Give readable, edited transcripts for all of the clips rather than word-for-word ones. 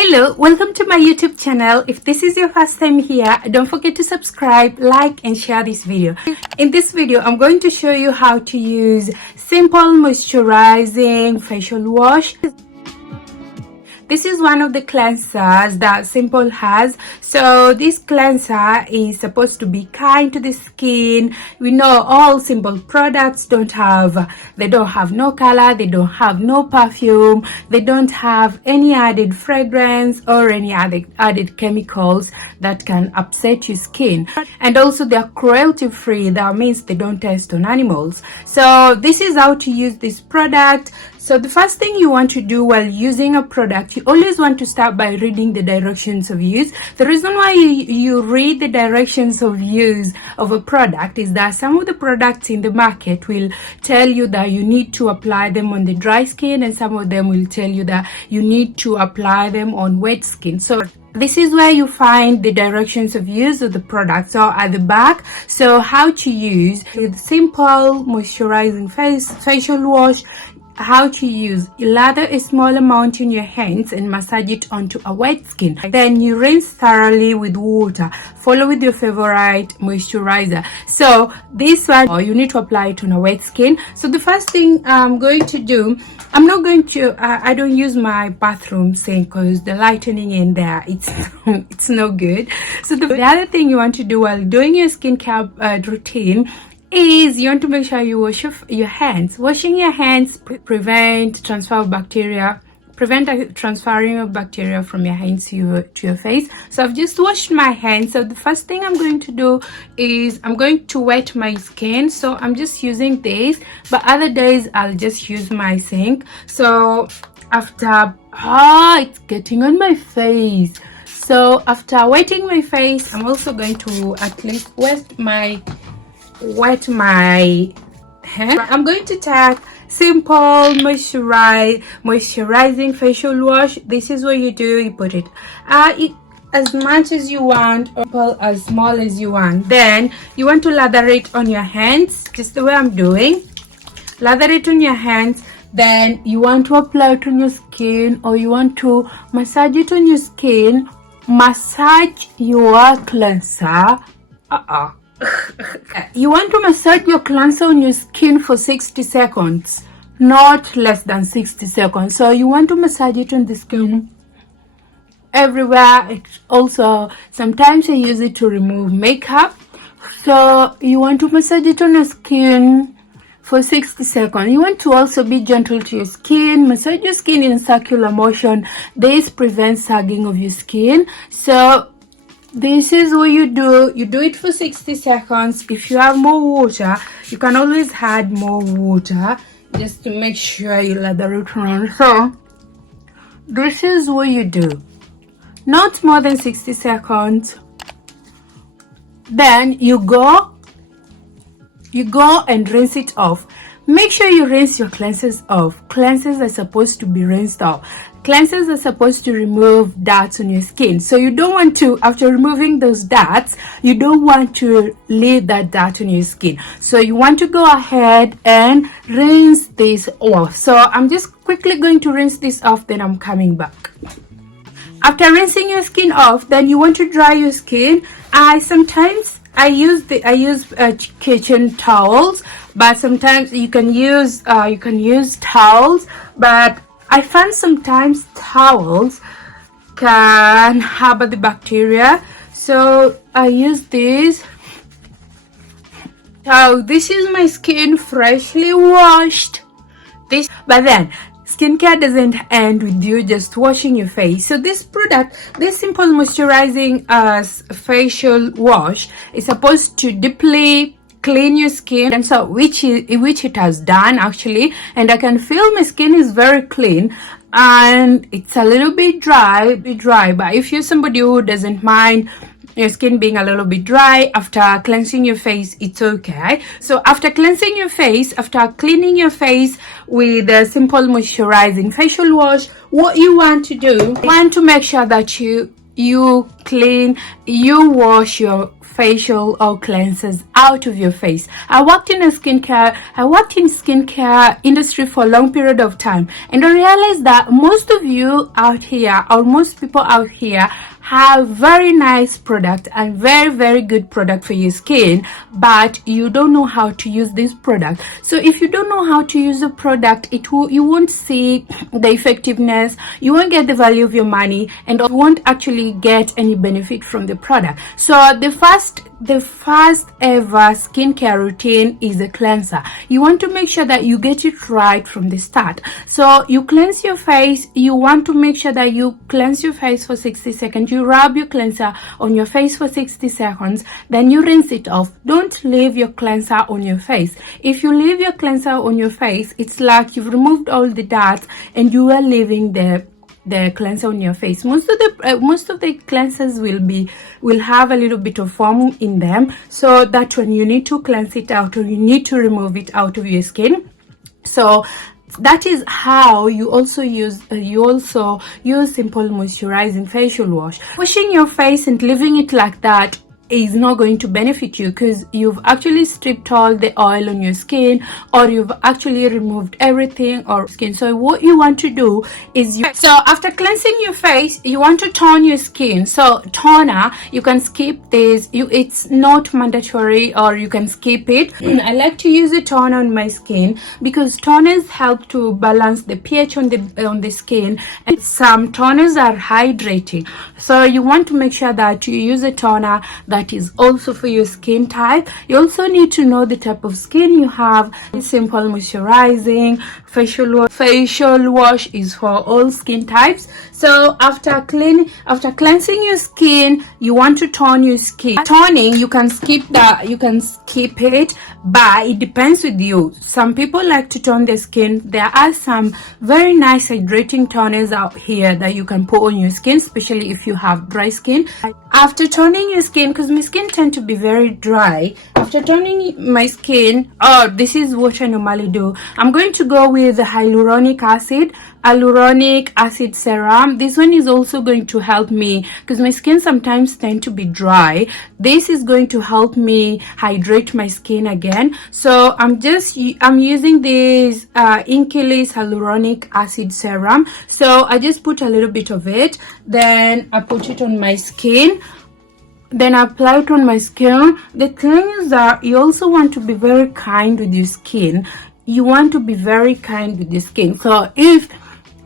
Hello, welcome to my YouTube channel. If this is your first time here, don't forget to subscribe, like and share this video. In this video, I'm going to show you how to use simple moisturizing facial wash. This is one of the cleansers that Simple has. So this cleanser is supposed to be kind to the skin. We know all Simple products don't have no color, they don't have no perfume, they don't have any added fragrance or any added chemicals that can upset your skin. And also they're cruelty free. That means they don't test on animals. So this is how to use this product. So the first thing you want to do while using a product, you always want to start by reading the directions of use. The reason why you read the directions of use of a product is that some of the products in the market will tell you that you need to apply them on the dry skin, and some of them will tell you that you need to apply them on wet skin. So this is where you find the directions of use of the product, so at the back. So how to use with simple moisturizing facial wash. How to use: you lather a small amount in your hands and massage it onto a wet skin. Then you rinse thoroughly with water. Follow with your favorite moisturizer. So this one, you need to apply it on a wet skin. So the first thing I'm going to do, I don't use my bathroom sink because the lightening in there, it's no good. So the other thing you want to do while doing your skincare routine is you want to make sure you wash your hands. Washing your hands prevent transferring of bacteria from your hands to your face. So I've just washed my hands. So the first thing I'm going to do is I'm going to wet my skin. So I'm just using this, but other days I'll just use my sink. So after it's getting on my face. So after wetting my face, I'm also going to at least wet my hand. I'm going to take simple moisturizing facial wash. This is what you do: you put it as much as you want or as small as you want. Then you want to lather it on your hands, just the way I'm doing. Lather it on your hands. Then you want to apply it on your skin, or you want to massage it on your skin. Massage your cleanser. You want to massage your cleanser on your skin for 60 seconds, not less than 60 seconds. So you want to massage it on the skin everywhere. It also, sometimes I use it to remove makeup. So you want to massage it on your skin for 60 seconds. You want to also be gentle to your skin. Massage your skin in circular motion. This prevents sagging of your skin. So this is what you do. You do it for 60 seconds. If you have more water, you can always add more water just to make sure you lather it around. So this is what you do. Not more than 60 seconds. Then you go and rinse it off. Make sure you rinse your cleansers off. Cleansers are supposed to be rinsed off. Cleansers are supposed to remove darts on your skin. So you don't want to, after removing those darts, you don't want to leave that dirt on your skin. So you want to go ahead and rinse this off. So I'm just quickly going to rinse this off, then I'm coming back. After rinsing your skin off, then you want to dry your skin. I use kitchen towels, but sometimes you can use towels, but I find sometimes towels can harbor the bacteria. So I use this. So this is my skin freshly washed. But then skincare doesn't end with you just washing your face. So this product, this simple moisturizing facial wash, is supposed to deeply clean your skin, and so which it has done actually, and I can feel my skin is very clean, and it's a little bit dry. But if you're somebody who doesn't mind your skin being a little bit dry after cleansing your face, it's okay. So after cleansing your face, after cleaning your face with a simple moisturizing facial wash, what you want to do, you want to make sure that you wash your facial or cleansers out of your face. I worked in skincare industry for a long period of time, and I realized that most of you out here, or most people out here, have very nice product and very good product for your skin, but you don't know how to use this product. So if you don't know how to use the product, you won't see the effectiveness, you won't get the value of your money, and you won't actually get any benefit from the product. So the first ever skincare routine is a cleanser. You want to make sure that you get it right from the start. So you cleanse your face. You want to make sure that you cleanse your face for 60 seconds. You rub your cleanser on your face for 60 seconds, then you rinse it off. Don't leave your cleanser on your face. If you leave your cleanser on your face, it's like you've removed all the dirt and you are leaving the cleanser on your face. Most of the cleansers will have a little bit of foam in them, so that when you need to cleanse it out or you need to remove it out of your skin. So that is how you also use simple moisturizing facial wash. Washing your face and leaving it like that is not going to benefit you, because you've actually stripped all the oil on your skin, or you've actually removed everything or skin. So what you want to do is after cleansing your face, you want to tone your skin. So toner, you can skip this, it's not mandatory, or you can skip it. I like to use a toner on my skin because toners help to balance the pH on the skin, and some toners are hydrating. So you want to make sure that you use a toner that is also for your skin type. You also need to know the type of skin you have. Simple moisturizing facial wash is for all skin types. So after cleansing your skin, you want to tone your skin. Toning, you can skip it, but it depends with you. Some people like to tone their skin. There are some very nice hydrating toners out here that you can put on your skin, especially if you have dry skin. After toning your skin, because my skin tends to be very dry, after toning my skin, this is what I normally do. I'm going to go with the hyaluronic acid serum. This one is also going to help me because my skin sometimes tend to be dry. This is going to help me hydrate my skin again. So I'm using this Inkilis hyaluronic acid serum. So I just put a little bit of it, then I put it on my skin, then I apply it on my skin. The thing is that you also want to be very kind with your skin. You want to be very kind with your skin. So if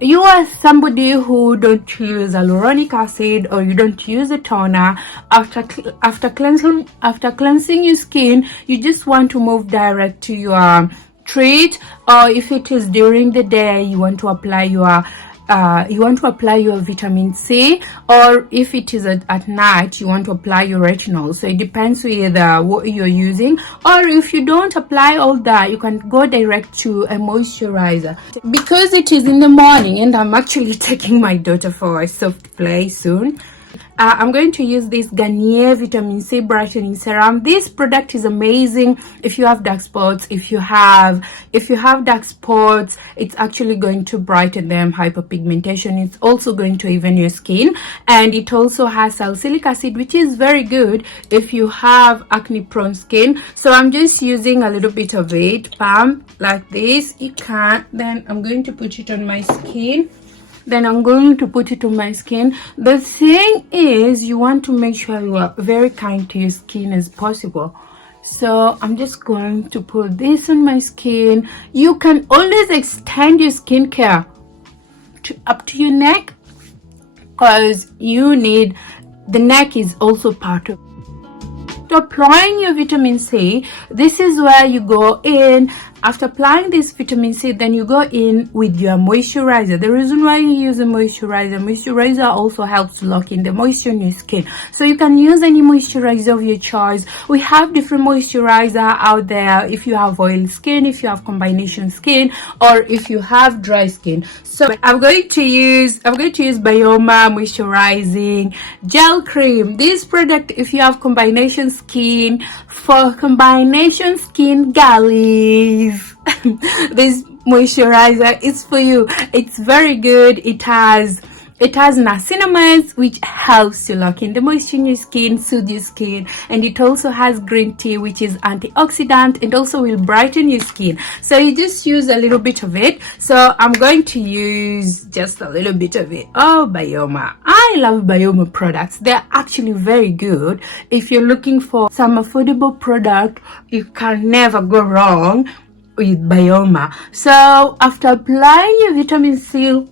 you are somebody who don't use hyaluronic acid, or you don't use a toner, after cleansing your skin, you just want to move direct to your treat. Or if it is during the day, you want to apply your vitamin C, or if it is at night, you want to apply your retinol. So it depends with what you're using. Or if you don't apply all that, you can go direct to a moisturizer. Because it is in the morning and I'm actually taking my daughter for a soft play soon, I'm going to use this Garnier Vitamin C Brightening Serum. This product is amazing if you have dark spots. If you have dark spots, it's actually going to brighten them. Hyperpigmentation, it's also going to even your skin, and it also has salicylic acid, which is very good if you have acne prone skin. So I'm just using a little bit of it, pump like this. Then I'm going to put it on my skin. The thing is, you want to make sure you are very kind to your skin as possible. So I'm just going to put this on my skin. You can always extend your skincare up to your neck, because the neck is also part of it. So applying your vitamin C, this is where you go in. After applying this vitamin C, then you go in with your moisturizer. The reason why you use a moisturizer also helps to lock in the moisture in your skin. So you can use any moisturizer of your choice. We have different moisturizer out there if you have oil skin, if you have combination skin, or if you have dry skin. So I'm going to use Bioma moisturizing gel cream. This product, if you have combination skin, for combination skin galleys, this moisturizer is for you. It's very good. It has It has niacinamide, which helps to lock in the moisture in your skin, soothe your skin, and it also has green tea, which is antioxidant and also will brighten your skin. So you just use a little bit of it. So I'm going to use just a little bit of it. Oh, Bioma. I love Bioma products. They're actually very good. If you're looking for some affordable product, you can never go wrong with Bioma. So after applying your vitamin C,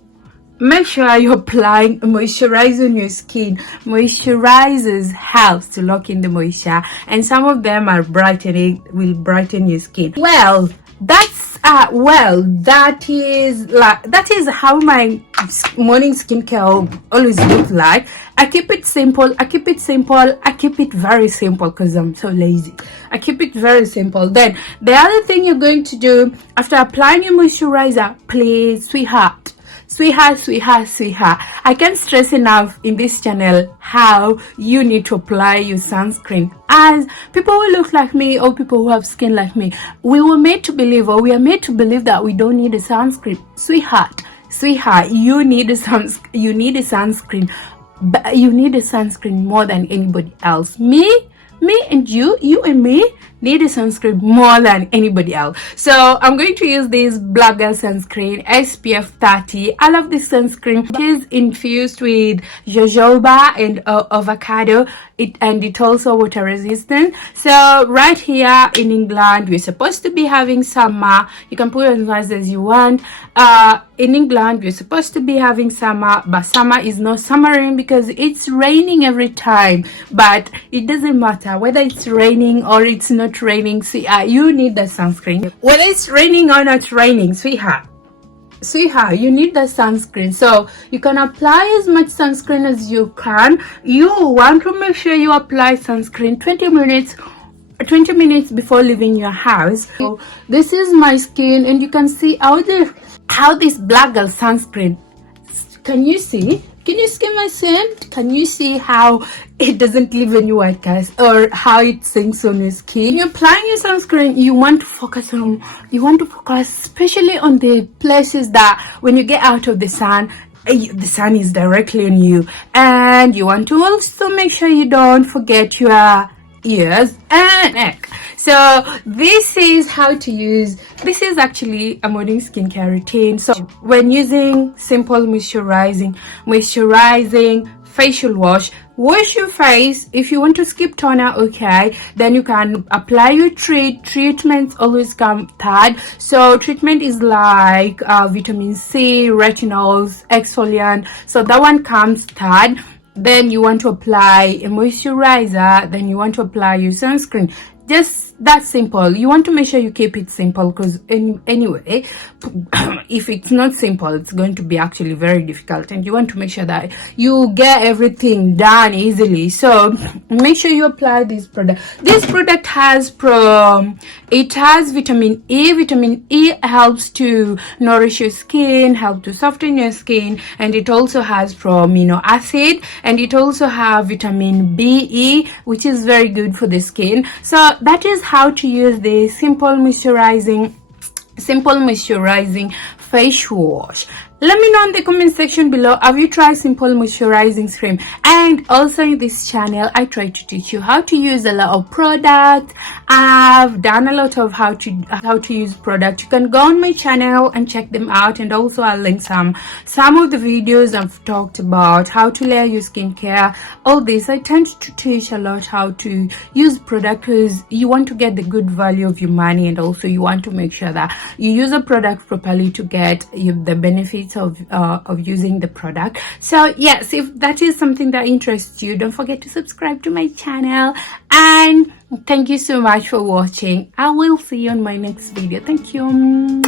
make sure you're applying a moisturizer on your skin. Moisturizers helps to lock in the moisture, and some of them are brightening, will brighten your skin. Well, that is how my morning skincare always looks like. I keep it simple. I keep it very simple because I'm so lazy. I keep it very simple. Then the other thing you're going to do after applying your moisturizer, please, sweetheart, I can't stress enough in this channel how you need to apply your sunscreen. As people who look like me or people who have skin like me, we are made to believe that we don't need a sunscreen. Sweetheart, you need a sunscreen. But you need a sunscreen more than anybody else. Me and you and me need a sunscreen more than anybody else. So I'm going to use this Black Girl sunscreen SPF 30. I love this sunscreen. It is infused with jojoba and avocado. It also water resistant. So right here in England, we're supposed to be having summer. You can put it as much as you want. In England, we're supposed to be having summer, but summer is not summering because it's raining every time. But it doesn't matter whether it's raining or it's not raining. See, you need the sunscreen. Whether it's raining or not raining, sweetheart, you need the sunscreen. So you can apply as much sunscreen as you can. You want to make sure you apply sunscreen 20 minutes before leaving your house. So this is my skin, and you can see how this Black Girl sunscreen, can you see my skin? Can you see how it doesn't leave any white cast or how it sinks on your skin? When you're applying your sunscreen, you want to focus especially on the places that when you get out of the sun is directly on you, and you want to also make sure you don't forget your ears and neck. So this is how to use. This is actually a morning skincare routine. So when using simple moisturizing facial wash your face. If you want to skip toner, okay, then you can apply your treatments always come third. So treatment is like vitamin C, retinols, exfoliant, so that one comes third. Then you want to apply a moisturizer, then you want to apply your sunscreen. Just that simple. You want to make sure you keep it simple, because anyway, if it's not simple, it's going to be actually very difficult, and you want to make sure that you get everything done easily. So make sure you apply this product. This product has vitamin E. Vitamin E helps to nourish your skin, help to soften your skin, and it also has amino acid, and it also have vitamin B, which is very good for the skin. So that is how to use the simple moisturizing face wash. Let me know in the comment section below, have you tried simple moisturizing cream? And also in this channel, I try to teach you how to use a lot of products. I've done a lot of how to use products. You can go on my channel and check them out, and also I'll link some of the videos I've talked about how to layer your skincare. All this, I tend to teach a lot how to use product, because you want to get the good value of your money, and also you want to make sure that you use a product properly to get the benefits of using the product. So yes, if that is something that interests you, don't forget to subscribe to my channel, and thank you so much for watching. I will see you on my next video. Thank you.